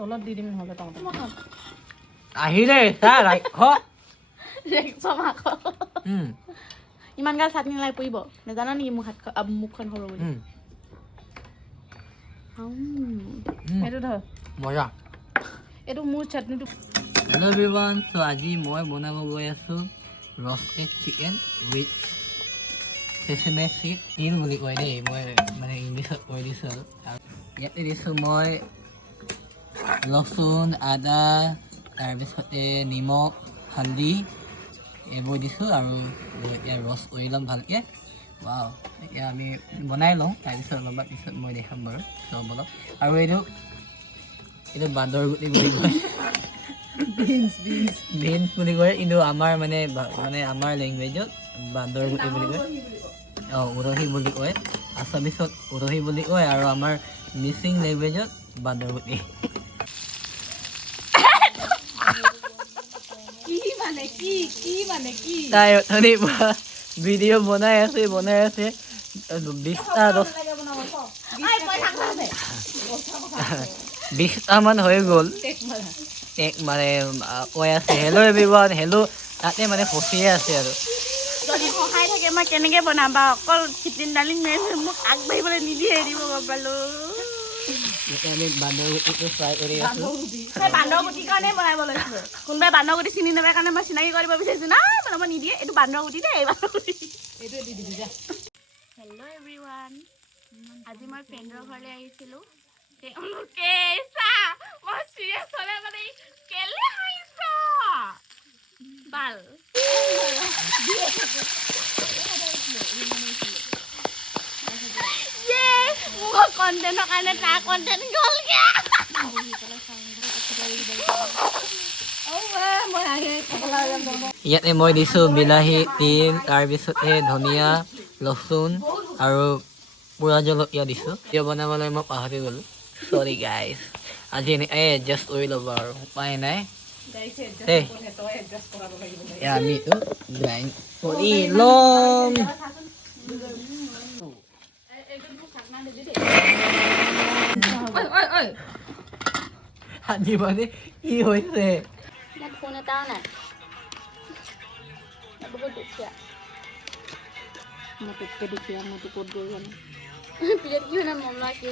তলত দি দিম নহ'লে তহঁতে আহিলে চা ৰাখ ইমান গাল চাটনি লাই পৰিব নাজানা নেকি মুখখন সৰু বুলি এইটো ধৰ মজা এইটো মোৰ চাটনিটো হেল্ল' এভৰিৱান চ' আজি মই বনাব গৈ আছোঁ ৰ'ষ্টেড চিকেন উইথ চেচেমে চিড তিল বুলি কয় দেই মই মানে ইংলিছত কৈ দিছোঁ আৰু ইয়াতে দিছোঁ মই লচুন আদা তাৰপিছতে নিমখ হালধি এইবোৰ দিছোঁ আৰু এতিয়া ৰস কৰি ল'ম ভালকৈ ৱাও এতিয়া আমি বনাই লওঁ তাৰপিছত অলপমান পিছত মই দেখাম বাৰু চব অলপ আৰু এইটো বান্দৰ গুটি বুলি কয় বিনছ বুলি কয় কিন্তু আমাৰ মানে আমাৰ লেংগুৱেজত বান্দৰ গুটি বুলি কয় উৰহি বুলি কয় আছামিছত উৰহি বুলি কয় আৰু আমাৰ মিচিং লেংগুৱেজত বান্দৰ গুটি তাই অথনি ভিডিঅ' বনাই আছে 20টামান হৈ গ'ল টেক মানে কৈ আছে হেল্ল' এভৰিৱান হেল্ল' তাতে মানে ফচিয়ে আছে আৰু যদি সহায় থাকে মই কেনেকৈ বনাবা অকল চিকেন ডালিং মোক আগবাঢ়িবলৈ নিদিয়ে দিব গম পালোঁ আমি বান্দৰ গুটিটো ফ্ৰাই কৰি আছোঁ বান্দৰ গুটিৰ কাৰণে বনাব লৈছোঁ কোনোবাই বান্দৰ গুটি চিনি নাপায় কাৰণে মই চিনাকি কৰিব বিচাৰিছোঁ না বনাব নিদিয়ে এইটো বান্দৰ গুটি দেই বান্দৰ গুটি এইটোৱে দি দিবি যা হেল্ল' এভৰিৱান আজি মই ফ্ৰেণ্ডৰ ঘৰলৈ আহিছিলোঁ তেওঁলোকে চা মই চিৰিয়াছ হ'লে মানে কেলে হাঁহিছ বাল মোৰ কণ্টেণ্টৰ কাৰণে তাৰ কণ্টেণ্ট গ'লগে ইয়াতে মই দিছোঁ বিলাহী তিল তাৰপিছতে ধনিয়া লচুন আৰু পুৰা জলকীয়া দিছোঁ এতিয়া বনাবলৈ মই পাহৰি গ'লোঁ চৰি গাইজ আজি এনেকৈ এডজাষ্ট কৰি ল'ব আৰু উপায় নাই দেই আমি এইটো গ্ৰাইণ্ড কৰি ল'ম আজি মানে কি হৈছে মোৰ ফোন এটাও নাই বহুত দুখীয়া মই তোতকৈ দুখীয়া মইতো ক'ত গৈ জানো পিছত কি হয় মন লোৱা কি